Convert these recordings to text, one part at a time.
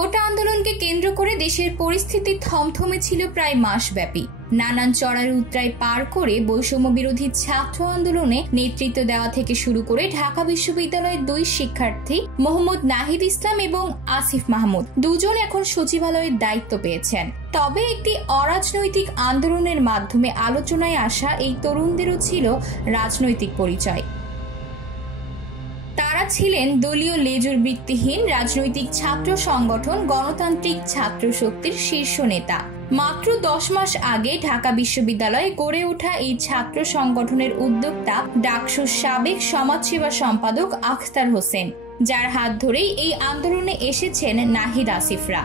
কোটা আন্দোলনকে কেন্দ্র করে দেশের পরিস্থিতি থমথমে ছিল প্রায় মাসব্যাপী। নানান চড়াই উতরাই পার করে বৈষম্য বিরোধী ছাত্র আন্দোলনে নেতৃত্ব দেওয়া থেকে শুরু করে ঢাকা বিশ্ববিদ্যালয়ের দুই শিক্ষার্থী মোহাম্মদ নাহিদ ইসলাম এবং আসিফ মাহমুদ দুজন এখন সচিবালয়ের দায়িত্ব পেয়েছেন। তবে একটি অরাজনৈতিক আন্দোলনের মাধ্যমে আলোচনায় আসা এই তরুণদেরও ছিল রাজনৈতিক পরিচয়। তারা ছিলেন দলীয় লেজুর বৃত্তিহীন রাজনৈতিক ছাত্র সংগঠন গণতান্ত্রিক ছাত্র শক্তির শীর্ষ নেতা। মাত্র 10 মাস আগে ঢাকা বিশ্ববিদ্যালয়ে গড়ে ওঠা এই ছাত্র সংগঠনের উদ্যোক্তা ডাকসুর সাবেক সমাজসেবা সম্পাদক আখতার হোসেন, যার হাত ধরেই এই আন্দোলনে এসেছেন নাহিদ আসিফরা।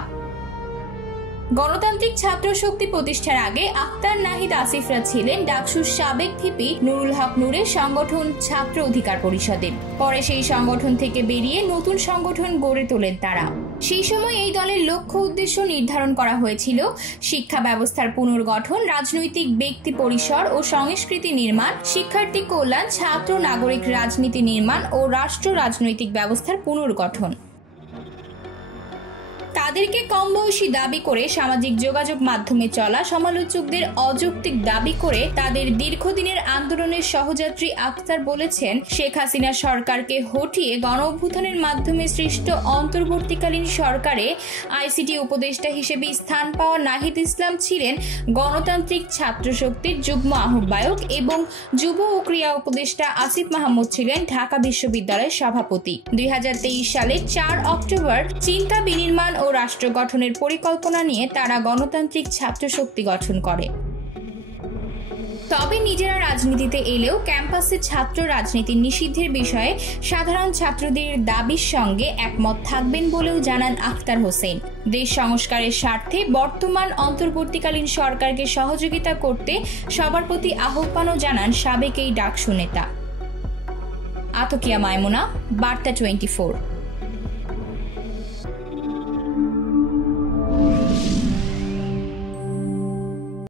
গণতান্ত্রিক ছাত্র শক্তি প্রতিষ্ঠার আগে আখতার নাহিদ আসিফরা ছিলেন ডাকসুর সাবেক ভিপি নুরুল হক নূরের সংগঠন ছাত্র অধিকার পরিষদে। পরে সেই সংগঠন থেকে বেরিয়ে নতুন সংগঠন গড়ে তোলেন তারা। সেই সময় এই দলের লক্ষ্য উদ্দেশ্য নির্ধারণ করা হয়েছিল শিক্ষা ব্যবস্থার পুনর্গঠন, রাজনৈতিক ব্যক্তি পরিসর ও সংস্কৃতি নির্মাণ, শিক্ষার্থী কল্যাণ, ছাত্র নাগরিক রাজনীতি নির্মাণ ও রাষ্ট্র রাজনৈতিক ব্যবস্থার পুনর্গঠন। তাদেরকে কম বয়সী দাবি করে সামাজিক যোগাযোগ মাধ্যমে চলা সমালোচকদের অযৌক্তিক দাবি করে তাদের দীর্ঘদিনের আন্দোলনের সহযাত্রী আখতার বলেছেন, শেখ হাসিনা সরকারকে হটিয়ে গণঅভ্যুত্থানের মাধ্যমে সৃষ্ট অন্তর্বর্তীকালীন সরকারে আইসিটি উপদেষ্টা হিসেবে স্থান পাওয়া নাহিদ ইসলাম ছিলেন গণতান্ত্রিক ছাত্র শক্তির যুগ্ম আহ্বায়ক এবং যুব ও ক্রীড়া উপদেষ্টা আসিফ মাহমুদ ছিলেন ঢাকা বিশ্ববিদ্যালয়ের সভাপতি। 2023 সালের 4 অক্টোবর চিন্তা বিনির্মাণ ও রাষ্ট্র গঠনের পরিকল্পনা নিয়ে তারা গণতান্ত্রিক ছাত্র শক্তি গঠন করে। তবে নিজেরা রাজনীতিতে এলেও ক্যাম্পাসে ছাত্র রাজনীতি নিষিদ্ধের বিষয়ে সাধারণ ছাত্রদের দাবির সঙ্গে একমত থাকবেন বলেও জানান আখতার হোসেন। দেশ সংস্কারের স্বার্থে বর্তমান অন্তর্বর্তীকালীন সরকারকে সহযোগিতা করতে সবার প্রতি আহ্বানও জানান সাবেক এই ডাকসু নেতা। আতকিয়া মাইমুনা, বার্তা 24।